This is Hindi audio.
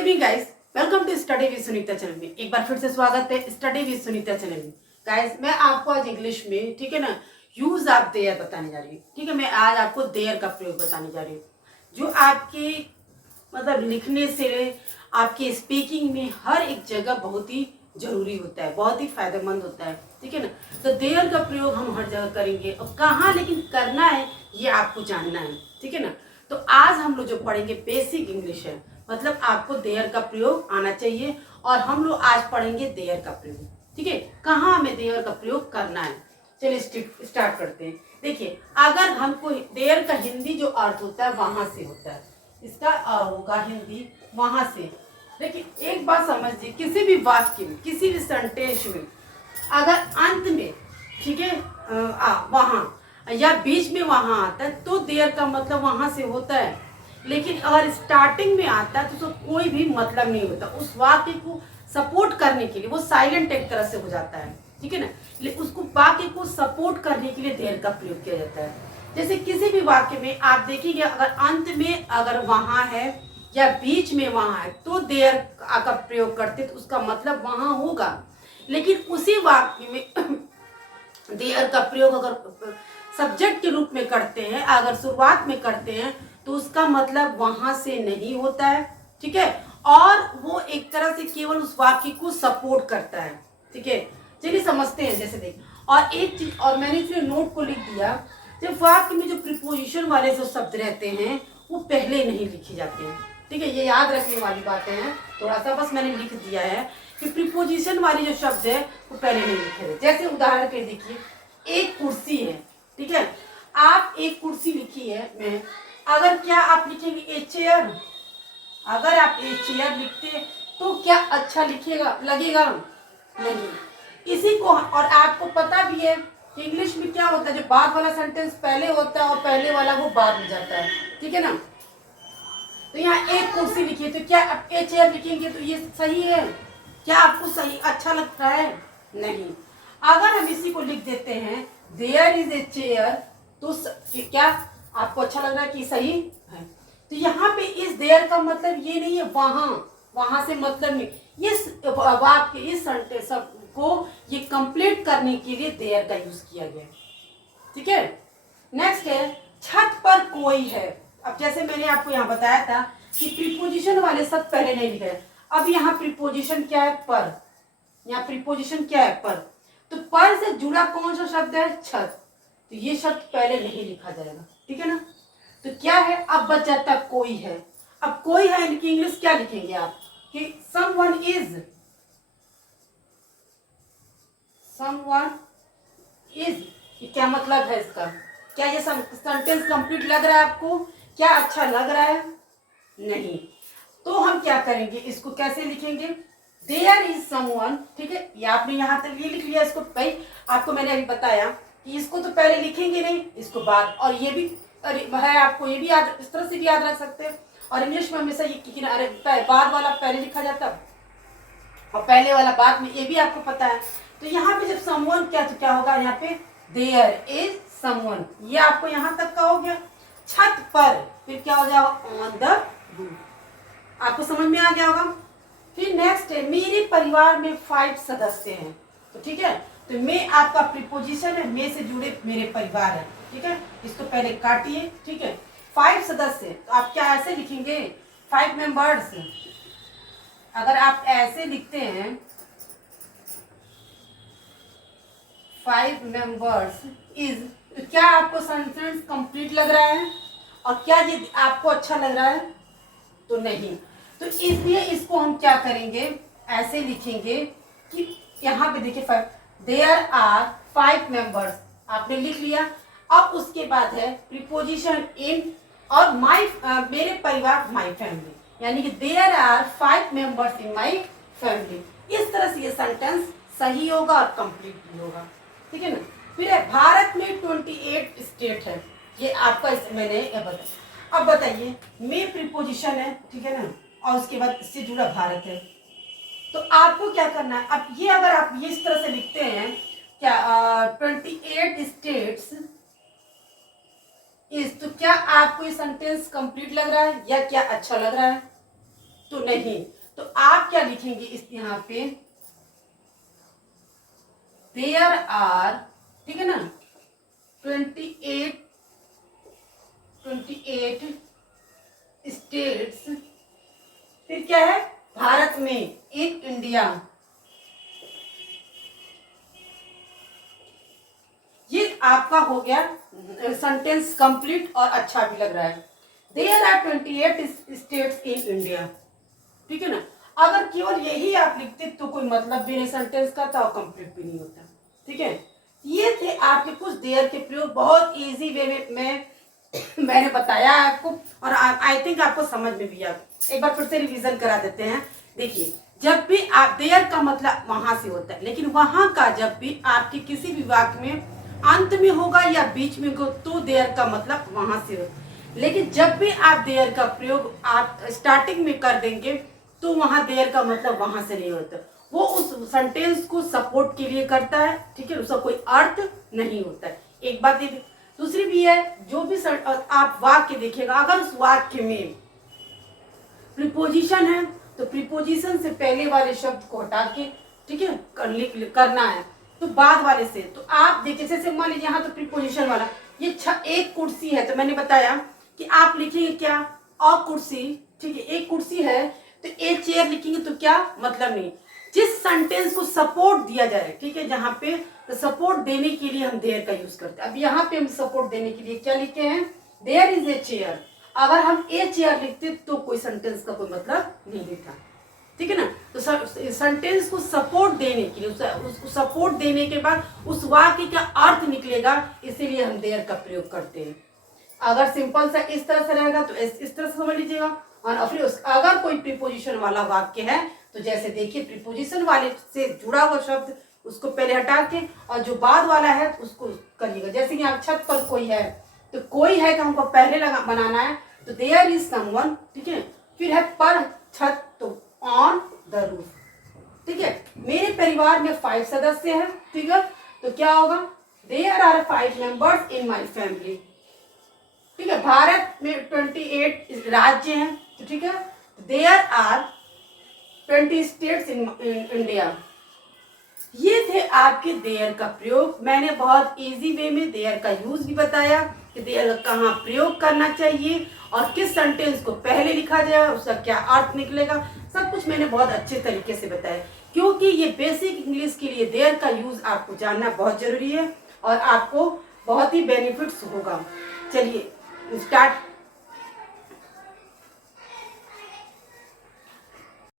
Evening guys, welcome to study with Sunita channel में। एक बार फिर से स्वागत है स्टडी विद सुनीता चैनल में। गाइस, मैं आपको आज इंग्लिश में, ठीक है ना, यूज ऑफ देयर बताने जा रही हूँ। ठीक है, मैं आज आपको देयर का प्रयोग बताने जा रही हूँ, जो आपके मतलब लिखने से आपके स्पीकिंग में हर एक जगह बहुत ही जरूरी होता है, बहुत ही फायदेमंद होता है। ठीक है ना, तो देयर का प्रयोग हम हर जगह करेंगे और कहाँ लेकिन करना है ये आपको जानना है। ठीक है ना, तो आज हम लोग जो पढ़ेंगे बेसिक इंग्लिश है, मतलब आपको देयर का प्रयोग आना चाहिए और हम लोग आज पढ़ेंगे देयर का प्रयोग। ठीक है, कहाँ हमें देयर का प्रयोग करना है, चलिए स्टार्ट करते हैं। देखिए, अगर हमको देयर का हिंदी जो अर्थ होता है वहां से होता है, इसका होगा हिंदी वहां से। देखिए, एक बात समझिए, किसी भी वाक्य में, किसी भी सेंटेंस में अगर अंत में, ठीक है, वहां या बीच में वहां आता है तो देयर का मतलब वहां से होता है। लेकिन अगर स्टार्टिंग में आता है तो उसको कोई भी मतलब नहीं होता। उस वाक्य को सपोर्ट करने के लिए वो साइलेंट एक तरह से हो जाता है। ठीक है ना, उसको वाक्य को सपोर्ट करने के लिए देयर का प्रयोग किया जाता है। जैसे किसी भी वाक्य में आप देखिए, अगर अंत में अगर वहां है या बीच में वहां है तो देयर का प्रयोग करते तो उसका मतलब वहां होगा। लेकिन उसी वाक्य में देयर का प्रयोग अगर सब्जेक्ट के रूप में करते हैं, अगर शुरुआत में करते हैं तो उसका मतलब वहां से नहीं होता है। ठीक है, और वो एक तरह से केवल उस वाक्य को सपोर्ट करता है। ठीक है, चलिए समझते हैं। जैसे देख, और एक चीज और मैंने इसमें नोट को लिख दिया, जब वाक्य में जो प्रीपोजिशन वाले जो शब्द रहते हैं वो पहले नहीं लिखे जाते हैं। ठीक है, ये याद रखने वाली बातें हैं, थोड़ा सा बस मैंने लिख दिया है कि प्रीपोजिशन वाली जो शब्द है वो पहले नहीं लिखे जाते। जैसे उदाहरण के देखिए, एक कुर्सी है। ठीक है, आप एक कुर्सी लिखी है मैं, अगर क्या आप लिखेंगे ए चेयर, अगर आप ए चेयर लिखते तो क्या अच्छा लिखेगा, लगेगा? नहीं। इसी को, और आपको पता भी है कि इंग्लिश में क्या होता है, जो बाद वाला सेंटेंस पहले होता है और पहले वाला वो बाद में जाता है। ठीक है ना, तो यहाँ एक कुर्सी लिखी है तो क्या आप ए चेयर लिखेंगे तो ये सही है? क्या आपको सही अच्छा लगता है? नहीं। अगर हम इसी को लिख देते हैं देयर इज ए चेयर, तो क्या आपको अच्छा लग रहा है कि सही है? तो यहाँ पे इस देयर का मतलब ये नहीं है वहां, वहां से मतलब नहीं। इस वाक्य, इस सेंटेंस को ये कंप्लीट करने के लिए देयर का यूज किया गया। ठीक है, नेक्स्ट है छत पर कोई है। अब जैसे मैंने आपको यहाँ बताया था कि प्रीपोजिशन वाले शब्द पहले नहीं लिखे। अब यहाँ प्रीपोजिशन क्या है? पर। यहाँ प्रीपोजिशन क्या है? पर। तो पर से जुड़ा कौन सा शब्द है? छत। तो ये शब्द पहले नहीं लिखा जाएगा। ठीक है ना, तो क्या है? अब बच जाता कोई है। अब कोई है इनकी इंग्लिश क्या लिखेंगे आप कि समवन इज, समवन इज, क्या मतलब है इसका? क्या ये सेंटेंस कंप्लीट लग रहा है आपको? क्या अच्छा लग रहा है? नहीं। तो हम क्या करेंगे, इसको कैसे लिखेंगे? There is someone. ठीक है, ये आपने यहाँ तक ये लिख लिया। इसको भाई आपको मैंने अभी बताया कि इसको तो पहले लिखेंगे नहीं, इसको बाद। और ये भी है, आपको ये भी याद, इस तरह से भी याद रख सकते हैं। और इंग्लिश में हमेशा ये अरे बाद वाला पहले लिखा जाता और पहले वाला बाद में, ये भी आपको पता है। तो यहाँ पे जब समवन क्या, तो क्या होगा यहाँ पे? There is someone. ये आपको यहाँ तक का हो गया। छत पर, फिर क्या हो जाएगा? On the roof. आपको समझ में आ गया होगा। फिर नेक्स्ट है मेरे परिवार में 5 सदस्य हैं। तो ठीक है, तो मैं आपका प्रीपोजिशन है, मैं से जुड़े मेरे परिवार है। ठीक है, इसको पहले काटिए। ठीक है, 5 सदस्य, तो आप क्या ऐसे लिखेंगे? 5 मेंबर्स। अगर आप ऐसे लिखते हैं 5 मेंबर्स इज, तो क्या आपको सेंटेंस कंप्लीट लग रहा है? और क्या ये आपको अच्छा लग रहा है? तो नहीं। तो इसलिए इसको हम क्या करेंगे, ऐसे लिखेंगे कि यहाँ पे देखिए देयर आर 5 मेंबर्स, आपने लिख लिया। अब उसके बाद है प्रीपोजिशन इन और माई, मेरे परिवार, माई फैमिली, यानी कि there are 5 members in my family. इस तरह से ये सेंटेंस सही होगा और कंप्लीट भी होगा। ठीक है ना। फिर है भारत में 28 स्टेट है, ये आपका मैंने बताया। अब बताइए, में प्रीपोजिशन है, ठीक है ना, और उसके बाद इससे जुड़ा भारत है। तो आपको क्या करना है, अब ये अगर आप ये इस तरह से लिखते हैं क्या 28 स्टेट्स इस, तो क्या आपको ये सेंटेंस कंप्लीट लग रहा है या क्या अच्छा लग रहा है? तो नहीं, तो आप क्या लिखेंगे इस यहाँ पे, देयर आर, ठीक है ना, 28 स्टेट्स, फिर क्या है, भारत में, इन इंडिया। ये आपका हो गया सेंटेंस कंप्लीट और अच्छा भी लग रहा है। There are 28 states in India, ठीक है ना। अगर केवल यही आप लिखते तो कोई मतलब भी नहीं सेंटेंस का था और कंप्लीट भी नहीं होता, ठीक है। ये थे आपके कुछ देयर के प्रयोग, बहुत इजी वे में मैंने बताया आपको, और आई थिंक आपको समझ में भी आ। एक बार फिर से रिवीजन करा देते हैं। देखिए, जब भी आप देयर का मतलब वहां से होता है, लेकिन वहां का जब भी आपके किसी भी वाक्य में अंत में होगा या बीच में हो तो देयर का मतलब वहां से होता है। लेकिन जब भी आप देयर का प्रयोग आप स्टार्टिंग में कर देंगे तो वहां देयर का मतलब वहां से नहीं होता, वो उस सेंटेंस को सपोर्ट के लिए करता है, ठीक है, उसका कोई अर्थ नहीं होता है। एक बात ये, दूसरी भी है, जो भी आप वाक्य देखिएगा, अगर उस वाक्य में प्रीपोजिशन है तो प्रीपोजिशन से पहले वाले शब्द को हटा के, ठीक है, करना है, तो बाद वाले से। तो आप देखिए, जैसे मान लीजिए यहाँ तो प्रीपोजिशन वाला, ये एक कुर्सी है, तो मैंने बताया कि आप लिखेंगे क्या, अ कुर्सी, ठीक है, एक कुर्सी है, तो ए चेयर लिखेंगे तो क्या मतलब नहीं। जिस सेंटेंस को सपोर्ट दिया जाए, ठीक है, जहां पे तो सपोर्ट देने के लिए हम देयर का यूज करते हैं। अब यहाँ पे हम सपोर्ट देने के लिए क्या लिखे हैं, देयर इज ए चेयर। अगर हम ए चेयर लिखते तो कोई सेंटेंस का कोई मतलब नहीं दिखता, ठीक है ना। तो सेंटेंस को सपोर्ट देने के लिए, उसको सपोर्ट देने के बाद उस वाक्य का अर्थ निकलेगा, इसीलिए हम देयर का प्रयोग करते हैं। अगर सिंपल सा इस तरह से रहेगा तो इस तरह से समझ लीजिएगा। और फिर अगर कोई प्रीपोजिशन वाला वाक्य है तो जैसे देखिए, प्रीपोजिशन वाले से जुड़ा हुआ शब्द उसको पहले हटा के, और जो बाद वाला है उसको करिएगा। जैसे कि आप छत पर कोई है, तो कोई है तो हमको पहले लगा बनाना है, तो देयर इज समवन, ठीक है। फिर है पर छत, तो ऑन द रूफ, ठीक है। मेरे परिवार में 5 सदस्य हैं, ठीक है, तो क्या होगा, there are 5 members in my family, ठीक है। भारत में 28 राज्य हैं, तो ठीक है, there are 20 states in India. ये थे आपके देयर का प्रयोग। मैंने बहुत इजी वे में देयर का यूज भी बताया कि देयर का कहाँ प्रयोग करना चाहिए और किस सेंटेंस को पहले लिखा जाए, उसका क्या अर्थ निकलेगा, सब कुछ मैंने बहुत अच्छे तरीके से बताया। क्योंकि ये बेसिक इंग्लिश के लिए देयर का यूज आपको जानना बहुत जरूरी है और आपको बहुत ही बेनिफिट्स होगा। चलिए स्टार्ट